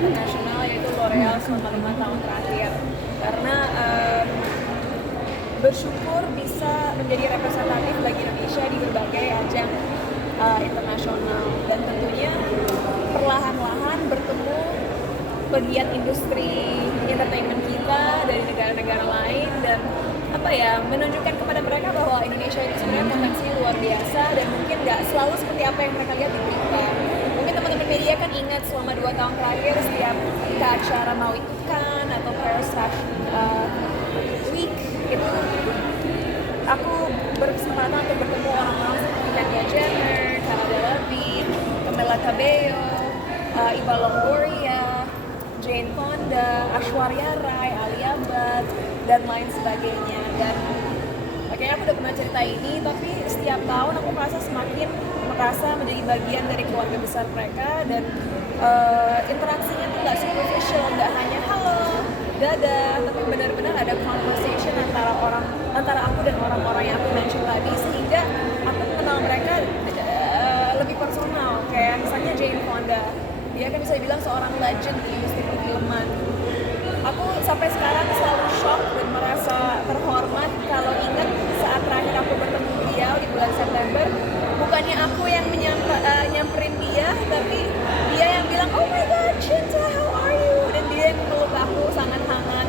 internasional yaitu L'Oreal selama 5 tahun terakhir karena bersyukur bisa menjadi representatif bagi Indonesia di berbagai ajang internasional dan tentunya perlahan-lahan bertemu bagian industri entertainment kita dari negara-negara lain dan menunjukkan kepada mereka bahwa Indonesia itu sebenarnya potensi luar biasa dan mungkin nggak selalu seperti apa yang mereka lihat di berita. Mungkin teman-teman media kan ingat selama 2 tahun terakhir setiap ke acara mau itu kan atau Paris Fashion Week itu aku berkesempatan untuk bertemu orang-orang seperti Kendall Jenner, Cara Delevingne, Camila Cabello, Eva Longoria, Jane Fonda, Aishwarya Rai, Alia Bhatt, dan lain sebagainya. Dan kayaknya aku udah pernah cerita ini, tapi setiap tahun aku merasa semakin menjadi bagian dari keluarga besar mereka dan interaksinya tuh nggak superficial, nggak hanya halo, dadah, tapi benar-benar ada conversation antara aku dan orang-orang yang aku mention tadi sehingga aku mengenal mereka lebih personal. Kayak misalnya Jane Fonda, dia kan bisa dibilang seorang legend di industri perfilman. Aku sampai sekarang selalu shock dan merasa terhormat kalau ingat saat terakhir aku bertemu beliau di bulan September. Bukannya aku yang nyamperin dia, tapi dia yang bilang, oh my god, Cinta, how are you? Dan dia yang meluk aku sangat hangat.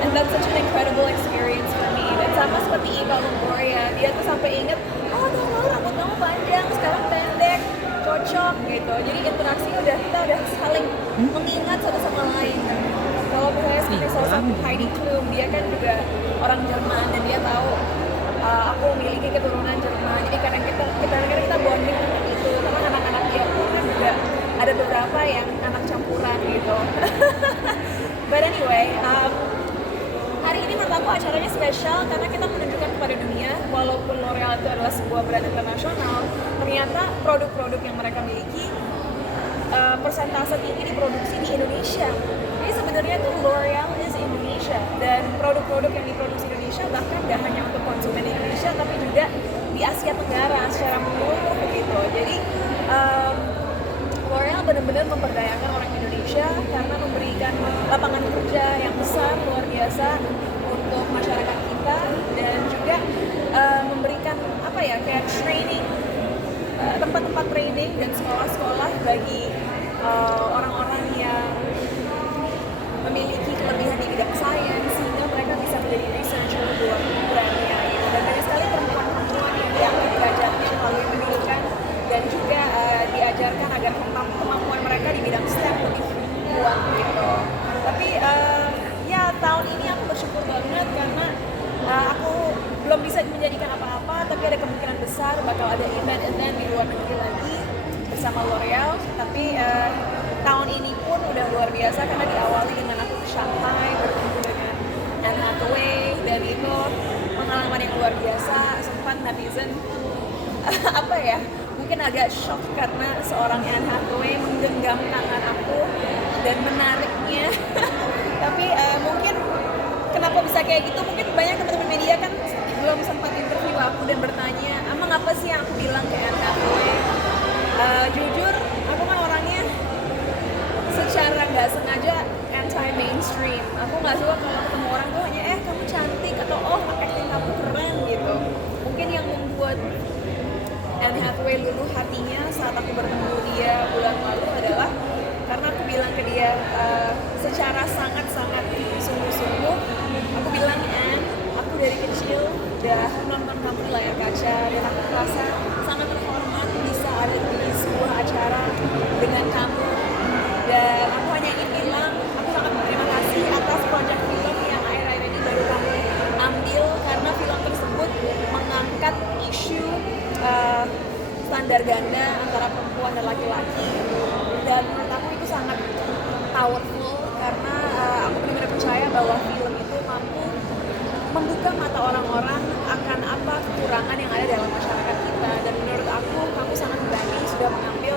And that's such an incredible experience for me. Dan sama seperti Eva Longoria, dia tuh sampai inget, oh tahu rambut kamu panjang, sekarang pendek, cocok gitu. Jadi interaksinya kita udah saling mengingat satu sama lain. Kalau misalnya seperti sosok Heidi Klum, dia kan juga orang Jerman dan dia tahu aku memiliki keturunan Jerman. Jadi kadang kita bonding tentang itu. Karena anak-anak dia pun kan juga ada beberapa yang anak campuran gitu. But anyway, hari ini menurut aku acaranya spesial karena kita menunjukkan kepada dunia walaupun L'Oreal itu adalah sebuah brand internasional, ternyata produk-produk yang mereka miliki persentase tinggi diproduksi di Indonesia. Jadi sebenarnya tuh L'Oreal is Indonesia dan produk-produk yang diproduksi Indonesia bahkan gak hanya untuk konsumen Indonesia tapi juga di Asia Tenggara secara menyeluruh begitu. Jadi L'Oreal benar-benar memberdayakan orang Indonesia karena memberikan lapangan kerja yang besar luar biasa untuk masyarakat kita dan juga memberikan kayak training, tempat-tempat training dan sekolah-sekolah bagi orang-orang yang memiliki kelebihan di bidang sains sehingga mereka bisa menjadi researcher buat brandnya gitu. Dan banyak sekali perempuan-perempuan yang diangkat derajatnya melalui pendidikan dan juga diajarkan agar kemampuan mereka di bidang STEM lebih kuat gitu. Tapi ya tahun ini aku bersyukur banget karena aku belum bisa menjadikan apa-apa, tapi ada kemungkinan besar bakal ada event-event di luar negeri lagi bersama L'Oreal. Tapi tahun ini pun udah luar biasa karena diawali dengan aku ke Shanghai bertemu dengan Anne Hathaway dan itu pengalaman yang luar biasa. Sempat netizen mungkin agak shock karena seorang Anne Hathaway menggenggam tangan aku dan menariknya. Tapi mungkin kenapa bisa kayak gitu, mungkin banyak teman-teman media kan belum sempat interview aku dan bertanya, emang apa sih yang aku bilang ke Anne Hathaway? Jujur, aku kan orangnya secara nggak sengaja anti-mainstream. Aku nggak suka kalau ketemu orang tuh hanya kamu cantik atau oh acting kamu keren gitu. Mungkin yang membuat Anne Hathaway luluh hatinya saat aku bertemu dia bulan lalu adalah karena aku bilang ke dia secara sangat-sangat sungguh-sungguh, aku bilang, Anne, aku dari kecil udah nonton kamu di layar kaca dan aku merasa sangat terhormat bisa ada di sebuah acara dengan kamu. Dan aku hanya ingin bilang, aku sangat berterima kasih atas proyek film yang akhir-akhir ini baru kamu ambil karena film tersebut mengangkat isu standar ganda antara perempuan dan laki-laki. Dan menurut aku itu sangat powerful karena aku benar-benar percaya bahwa film itu mampu membuka mata orang-orang akan apa kekurangan yang ada dalam masyarakat kita. Dan menurut aku kamu sangat berani sudah mengambil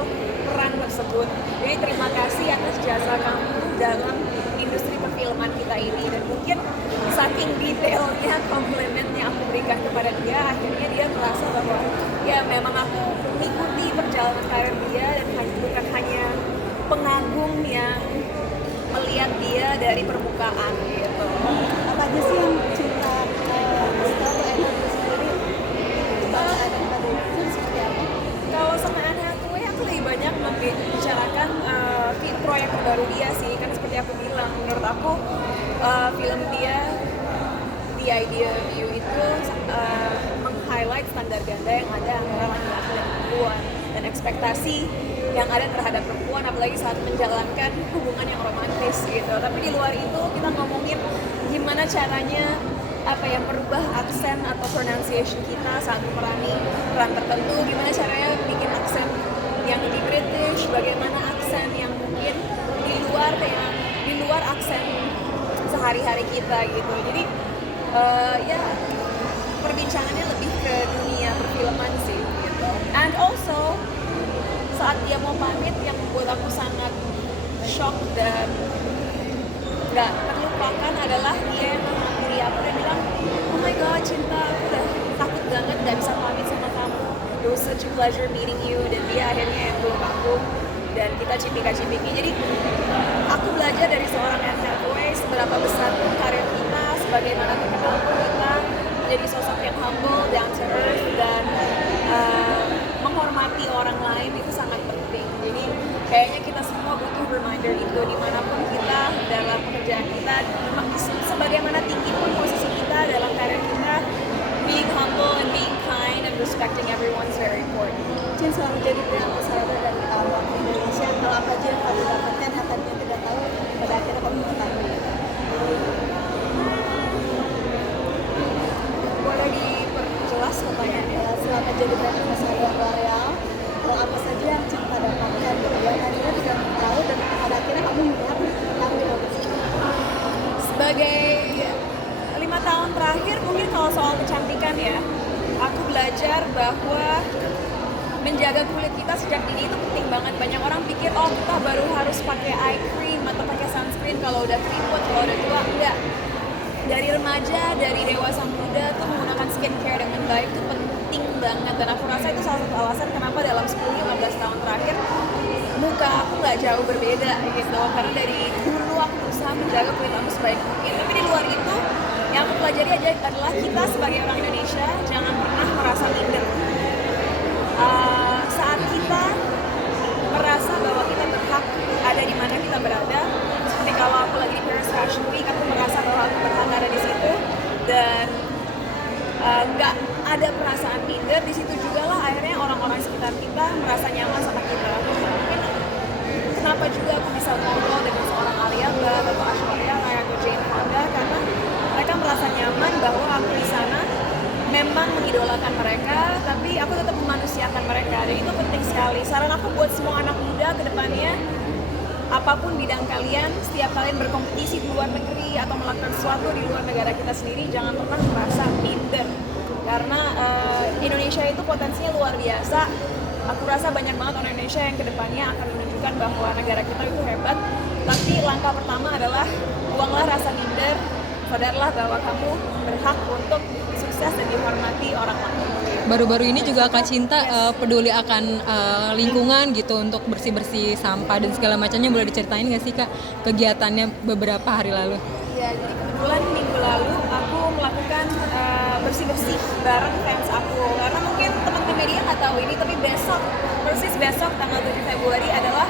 peran tersebut. Jadi terima kasih atas jasa kamu dalam industri perfilman kita ini. Dan mungkin saking detailnya komplimen yang aku berikan kepada dia, akhirnya dia merasa bahwa ya memang aku mengikuti perjalanan karir dia dan bukan hanya pengagum yang dari permukaan gitu. Apa aja sih yang cinta atau energi sendiri ada pada itu seperti apa? Kalau sama Anne Hathaway aku lebih banyak membicarakan proyek terbaru dia sih, kan seperti aku bilang, menurut aku film dia The Idea of You itu meng-highlight standar ganda yang ada antara laki-laki dan perempuan dan ekspektasi yang ada terhadap perempuan, apalagi saat menjalankan hubungan yang romantis gitu. Tapi di luar itu kita ngomongin gimana caranya merubah aksen atau pronunciation kita saat memerani peran tertentu, gimana caranya bikin aksen yang lebih British, bagaimana aksen yang mungkin di luar aksen sehari-hari kita gitu. Jadi ya perbincangannya lebih ke dunia perfilman sih gitu. And also saat dia mau pamit yang membuat aku sangat shock dan nggak terlupakan adalah dia yang menghampiri aku dan bilang, oh my god Cinta, aku udah takut banget gak bisa pamit sama kamu, it was such a pleasure meeting you. Dan dia akhirnya yang peluk aku dan kita cipika-cipiki. Jadi aku belajar dari seorang Anne Hathaway seberapa besar pun karir kita, sebagaimana terkenal pun kita menjadi sosok yang humble, down to earth, dan menghormati orang lain itu sangat penting. Jadi kayaknya kita semua butuh reminder itu dimanapun kita dalam pekerjaan kita, sebagaimana tinggi pun posisi kita dalam karir kita, being humble and being kind and respecting everyone is very important. Cin selalu jadi brand ambassador dari waktu Indonesia. Kalau apa aja yang kamu dapatkan yang tadinya tidak tahu, pada akhirnya kamu mengetahui. Boleh diperjelas pertanyaannya? Selama jadi brand ambassador L'Oreal, kalau apa saja yang Cinta dapatkan yang tadinya tidak tahu dan pada akhirnya kamu melihat kamu yang Sebagai 5 tahun terakhir, mungkin kalau soal kecantikan ya, aku belajar bahwa menjaga kulit kita sejak dini itu penting banget. Banyak orang pikir, oh kita baru harus pakai eye cream atau pakai sunscreen kalau udah keriput, kalau udah tua. Enggak. Dari remaja, dari dewasa muda tuh menggunakan skincare dengan baik itu penting banget. Dan aku rasa itu salah satu alasan kenapa dalam 10-15 tahun terakhir muka aku nggak jauh berbeda gitu. Karena dari dulu aku berusaha menjaga kulit aku sebaik mungkin. Tapi di luar itu, yang aku pelajari aja adalah kita sebagai orang Indonesia jangan pernah merasa minder. Saat kita merasa bahwa kita berhak ada di mana kita berada, seperti kalau aku lagi di Paris Fashion Week, aku merasa bahwa aku berhak ada di situ dan nggak ada perasaan minder. Di situ juga lah akhirnya orang-orang sekitar kita merasa nyaman sama kita. Mungkin kenapa juga aku bisa ngobrol dengan seorang Alia Bhatt atau Aishwarya Rai atau Jane Fonda, karena mereka merasa nyaman bahwa aku di sana memang mengidolakan mereka, tapi aku tetap memanusiakan mereka, dan itu penting sekali. Saran aku buat semua anak muda ke depannya, apapun bidang kalian, setiap kalian berkompetisi di luar negeri atau melakukan sesuatu di luar negara kita sendiri, jangan pernah merasa minder. Karena Indonesia itu potensinya luar biasa. Aku rasa banyak banget orang Indonesia yang kedepannya akan menunjukkan bahwa negara kita itu hebat. Tapi langkah pertama adalah buanglah rasa minder, sadarlah bahwa kamu berhak untuk sukses dan dihormati orang lain. Baru-baru ini juga Kak Cinta peduli akan lingkungan gitu untuk bersih-bersih sampah dan segala macamnya. Boleh diceritain nggak sih Kak kegiatannya beberapa hari lalu? Ya, jadi kebetulan minggu lalu aku melakukan bersih-bersih bareng fans aku. Karena mungkin teman-teman media nggak tahu ini, tapi persis besok tanggal 7 Februari adalah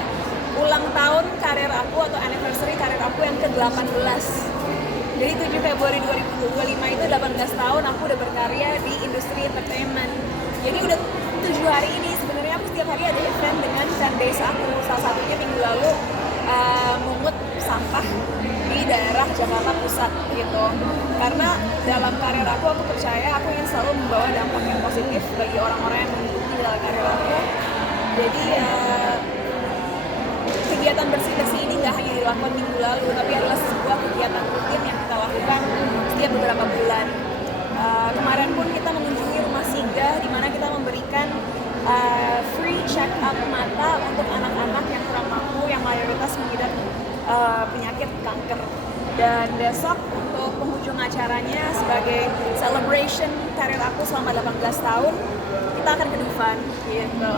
ulang tahun karir aku atau anniversary karir aku yang ke-18. Jadi 7 Februari 2025 itu 18 tahun aku udah berkarya di industri entertainment. Jadi udah 7 hari ini sebenarnya aku setiap hari ada event dengan fanbase aku. Salah satunya minggu lalu mungut sampah di daerah Jakarta Pusat gitu. Karena dalam karir aku percaya aku ingin selalu membawa dampak yang positif bagi orang-orang yang mengikuti dalam karir aku. Jadi kegiatan bersih-bersih ini nggak hanya dilakukan minggu lalu, tapi adalah sebuah kegiatan rutin yang kita lakukan setiap beberapa bulan. Kemarin pun kita mengunjungi rumah singgah di mana kita memberikan free check up mata untuk anak-anak yang kurang mampu yang mayoritas mengidap penyakit kanker. Dan besok untuk penghujung acaranya sebagai celebration karir aku selama 18 tahun, kita kita akan ke Dufan gitu.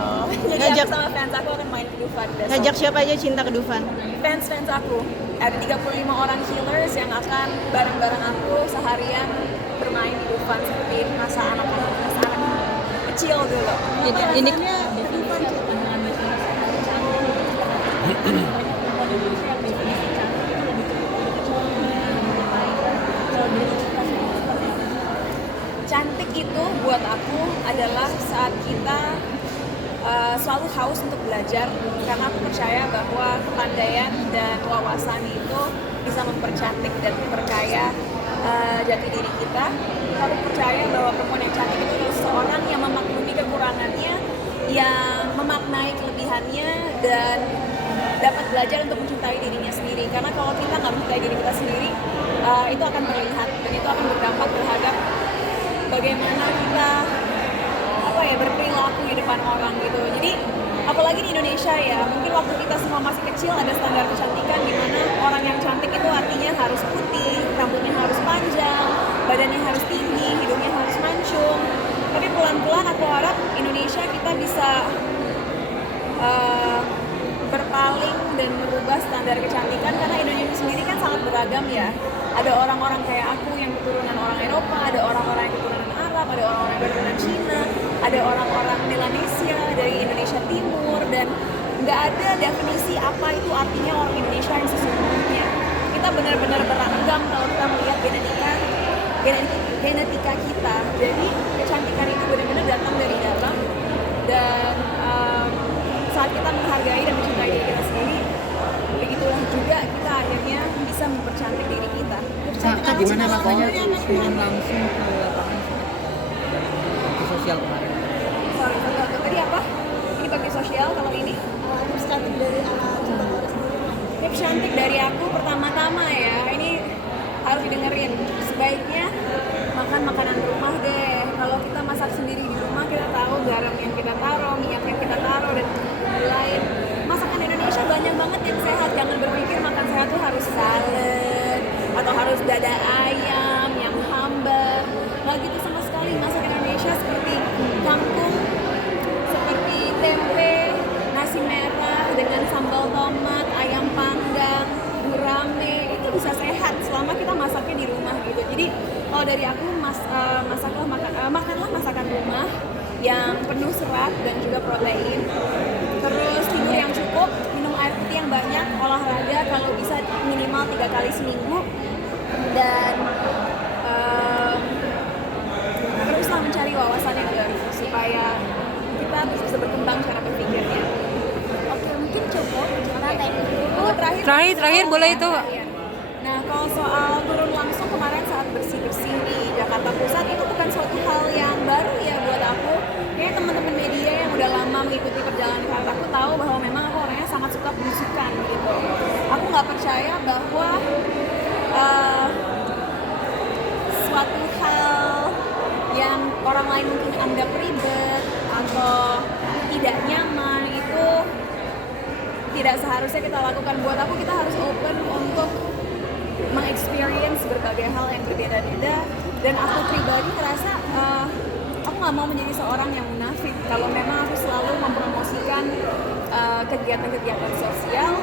Jadi Ngajak- aku sama fans aku akan main ke Dufan besok. Ngajak siapa aja Cinta ke Dufan? Fans aku ada 35 orang healers yang akan bareng-bareng aku seharian bermain di Dufan seperti masa anak kecil dulu. Ini Cantik itu buat aku adalah saat kita selalu haus untuk belajar, karena aku percaya bahwa kepandaian dan wawasan itu bisa mempercantik dan memperkaya jati diri kita. Aku percaya bahwa perempuan yang cantik itu adalah seorang yang memaklumi kekurangannya, yang memaknai kelebihannya, dan dapat belajar untuk mencintai dirinya sendiri. Karena kalau kita nggak mencintai diri kita sendiri, itu akan terlihat dan itu akan berdampak terhadap bagaimana kita berperilaku di depan orang gitu. Jadi apalagi di Indonesia ya, mungkin waktu kita semua masih kecil ada standar kecantikan di mana orang yang cantik itu artinya harus putih, rambutnya harus panjang, badannya harus tinggi, hidungnya harus mancung. Tapi pelan-pelan aku harap Indonesia kita bisa berpaling dan merubah standar kecantikan, karena Indonesia sendiri kan sangat beragam ya. Ada orang-orang kayak aku yang keturunan orang Eropa, ada orang-orang yang keturunan Arab, ada orang-orang yang keturunan Cina, ada orang-orang Melanesia dari Indonesia Timur, dan nggak ada definisi apa itu artinya orang Indonesia yang sesungguhnya. Kita benar-benar beragam kalau kita melihat genetika kita. Jadi kecantikan itu benar-benar datang dari dalam, dan saat kita menghargai dan mencintai diri kita sendiri, begitulah juga kita akhirnya bisa mempercantik diri kita. Kak, gimana rasanya turun langsung ke lapangan ke sosial kemarin? Sorry, tadi apa? Ini bagi sosial, kalau ini Terus cantik dari anak Cinta Korea sendiri. tips cantik dari aku pertama-tama ya, ini harus didengerin. Sebaiknya makan makanan rumah deh. Kalau kita masak sendiri di rumah, kita tahu garam yang kita taruh, minyak yang kita taruh, dan lain. Masakan Indonesia banyak banget yang sehat. Jangan berpikir makan sehat tuh harus salad atau harus dada ayam yang hambar. Nggak gitu sama sekali. Masakan Indonesia seperti kangkung, seperti tempe, nasi merah dengan sambal tomat, ayam panggang, gurame, itu bisa sehat selama kita masaknya di rumah gitu. Jadi kalau dari aku makanlah masakan rumah yang penuh serat dan juga protein. Terus tidur yang cukup, minum air putih yang banyak, olahraga kalau bisa minimal 3 kali seminggu, dan teruslah mencari wawasan yang baru supaya kita terus bisa berkembang cara berpikirnya. Oke, mungkin cukup karena thank you. terakhir boleh itu. Nah, kalau soal turun langsung kemarin saat bersih-bersih di Jakarta Pusat, itu bukan suatu hal yang baru ya buat aku. Kayaknya teman-teman media yang udah lama mengikuti perjalanan karir aku tahu bahwa memang aku orangnya sangat suka belusukan gitu. Aku nggak percaya bahwa suatu hal yang orang lain mungkin anggap ribet atau tidak nyaman itu tidak seharusnya kita lakukan. Buat aku kita harus open untuk mengexperience berbagai hal yang berbeda-beda, dan aku pribadi ngerasa aku nggak mau menjadi seorang yang munafik. Kalau memang aku selalu mempromosikan kegiatan-kegiatan sosial,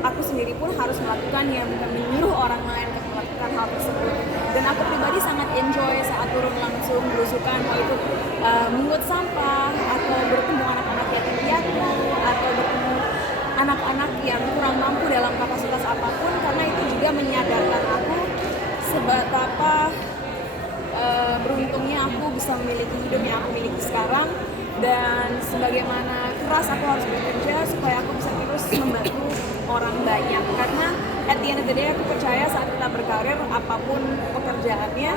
aku sendiri pun harus melakukan yang bukan menyuruh orang lain untuk melakukan hal tersebut. Dan aku pribadi sangat enjoy saat turun langsung belusukan, mau itu mengut sampah atau bertemu anak-anak yatim piatu atau bertemu anak-anak yang kurang mampu dalam kapasitas apapun, karena itu juga menyadarkan aku seberapa beruntungnya aku bisa memiliki hidup yang aku miliki sekarang, dan sebagaimana keras aku harus bekerja supaya aku bisa terus membantu orang banyak. Karena at the end of the day aku percaya saat kita berkarir apapun pekerjaannya,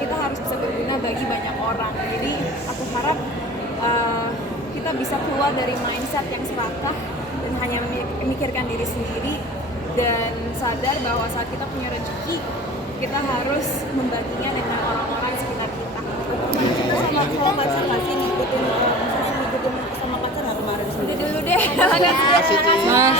kita harus bisa berguna bagi banyak orang. Jadi aku harap kita bisa keluar dari mindset yang serakah dan hanya memikirkan diri sendiri, dan sadar bahwa saat kita punya rezeki, kita harus membaginya dengan orang-orang sekitar kita. Sama pacar nggak sih ngikutin sama pacar nggak kemarin? Udah dulu deh. Terima kasih. Mas